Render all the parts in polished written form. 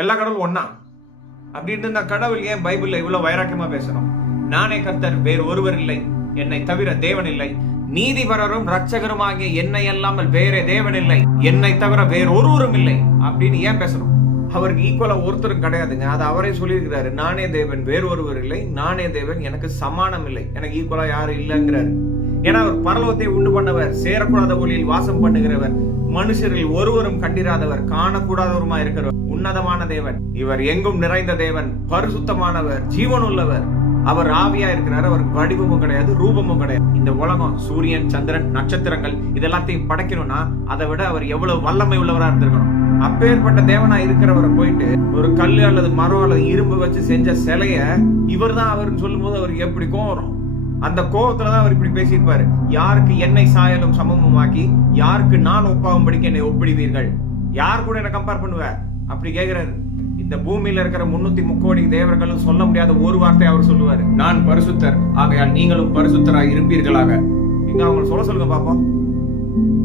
எல்லா கடவுளும் ஒன்னா அப்படின்னு இந்த கடவுள் ஏன் பைபிள்ல இவ்வளவு வைராக்கியமா பேசணும்? நானே கர்த்தர், வேறு ஒருவர் இல்லை, என்னை தவிர தேவன் இல்லை, நீதிபரரும் ரட்சகருமாகிய என்னை அல்லாமல் வேறே தேவன் இல்லை, என்னை தவிர வேறு ஒருவரும் இல்லை அப்படின்னு ஏன் பேசணும்? அவருக்கு ஈக்குவலா ஒருத்தரும் கிடையாதுங்க. அது அவரே சொல்லியிருக்கிறாரு, நானே தேவன், வேறு ஒருவர் இல்லை, நானே தேவன், எனக்கு சமானம் இல்லை, எனக்கு ஈக்குவலா யாரும் இல்லைங்கிறாரு. ஏன்னா அவர் பரலோகத்தை உண்டு பண்ணவர், சேரக்கூடாத ஒளியில் வாசம் பண்ணுகிறவர், மனுஷரில் ஒருவரும் கண்டிராதவர், காணக்கூடாதவருமா இருக்கிறவர், உன்னதமான தேவன். இவர் எங்கும் நிறைந்த தேவன், பரிசுத்தமானவர், ஜீவனுள்ளவர். அவர் ஆவியா இருக்கிறார். அவருக்கு வடிவமும் கிடையாது, ரூபமும் கிடையாது. இந்த உலகம், சூரியன், சந்திரன், நட்சத்திரங்கள் இதெல்லாத்தையும் படைக்கணும்னா அதை விட அவர் எவ்வளவு வல்லமை உள்ளவரா இருந்திருக்கணும். அப்பேற்பட்ட தேவனா இருக்கிறவரை போயிட்டு ஒரு கல்லு அல்லது மரம் அல்லது இரும்பு வச்சு செஞ்ச சிலைய இவர் தான் அவர்னு சொல்லும் போது அவருக்கு எப்படி கோவம் வரும்? அந்த கோபத்துலதான் அவர் இப்படி பேசியிருப்பாரு, யாருக்கு என்னை சாயலும் சமமுமாக்கி யாருக்கு நான் ஒப்பாகும்படிக்கு என்னை ஒப்பிடுவீர்கள், யார் கூட என்ன கம்பேர் பண்ணுவ அப்படி கேட்கிறாரு. இந்த பூமியில இருக்கிற 330 கோடி தேவர்களும் சொல்ல முடியாத ஒரு வார்த்தை அவர் சொல்லுவாரு, நான் பரிசுத்தர், ஆகையால் நீங்களும் பரிசுத்தராக இருப்பீர்களாக. இங்க அவங்க சொல்ல சொல்லுங்க பாப்போம்.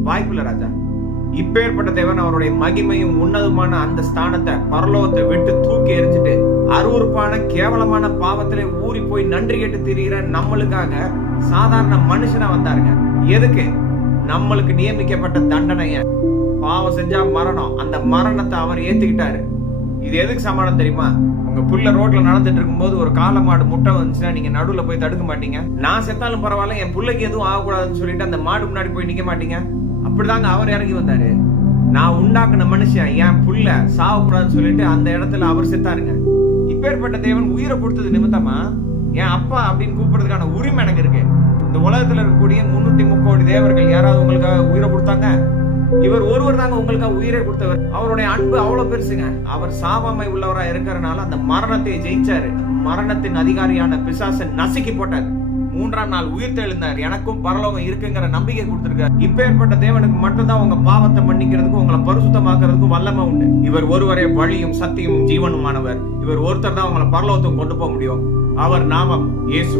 வாய்ப்பில்லை ராஜா. இப்பேற்பட்ட தேவன் அவருடைய மகிமையும் உன்னதமான அந்த ஸ்தானத்தை, பரலோகத்தை விட்டு தூக்கி எரிஞ்சிட்டு அருவருப்பான கேவலமான பாவத்திலே ஊறி போய் நன்றி கேட்டு திரிகிற நம்மளுக்காக சாதாரண மனுஷனா வந்தாருங்க. எதுக்கு? நம்மளுக்கு நியமிக்கப்பட்ட தண்டனைய, பாவம் செஞ்சா மரணம், அந்த மரணத்தை அவர் ஏத்துக்கிட்டாரு. இது எதுக்கு சமானம் தெரியுமா? உங்க புள்ள ரோட்ல நடந்துட்டு இருக்கும்போது ஒரு காளை மாடு முட்டை வந்துச்சுன்னா நீங்க நடுவுல போய் தடுக்க மாட்டீங்க. நான் செத்தாலும் பரவாயில்ல, என் பிள்ளைக்கு எதுவும் ஆகக்கூடாதுன்னு சொல்லிட்டு அந்த மாடு முன்னாடி போய் நிக்க மாட்டீங்க. அப்படிதாங்க அவர் இறங்கி வந்தாரு. நான் உண்டாக்குன மனுஷன், என் புள்ள சாவக்கூடாதுன்னு சொல்லிட்டு அந்த இடத்துல அவர் செத்தாருங்க. இப்பேற்பட்ட தேவன் உயிரை கொடுத்தது நிமித்தமா என் அப்பா அப்படின்னு கூப்பிடுறதுக்கான உரிமை எனக்கு இருக்கு. இந்த உலகத்துல இருக்கக்கூடிய 330 கோடி தேவர்கள் யாராவது உங்களுக்காக உயிரை கொடுத்தாங்க? இவர் ஒருவர் தாங்க உங்களுக்காக உயிரை கொடுத்தவர். அவருடைய அன்பு அவ்வளவு பெருசுங்க. அவர் சாவாமை உள்ளவரா இருக்கிறனால அந்த மரணத்தை ஜெயிச்சாரு. மரணத்தின் அதிகாரியான பிசாசை நசுக்கி போட்டார். 3ஆம் நாள் உயிர் தெழுந்தார். எனக்கும் பரலோகம் இருக்குங்கிற நம்பிக்கை கொடுத்திருக்காரு. இப்பேற்பட்ட தேவனுக்கு மட்டும்தான் உங்க பாவத்தை மன்னிக்கிறதுக்கும் உங்களை பரிசுத்தமாக்குறதுக்கும் வல்லமை உண்டு. இவர் ஒருவரே வழியும் சத்தியமும் ஜீவனுமானவர். இவர் ஒருத்தர் தான் உங்களை பரலோகத்துக்கு கொண்டு போக முடியும். அவர் நாமம் இயேசு.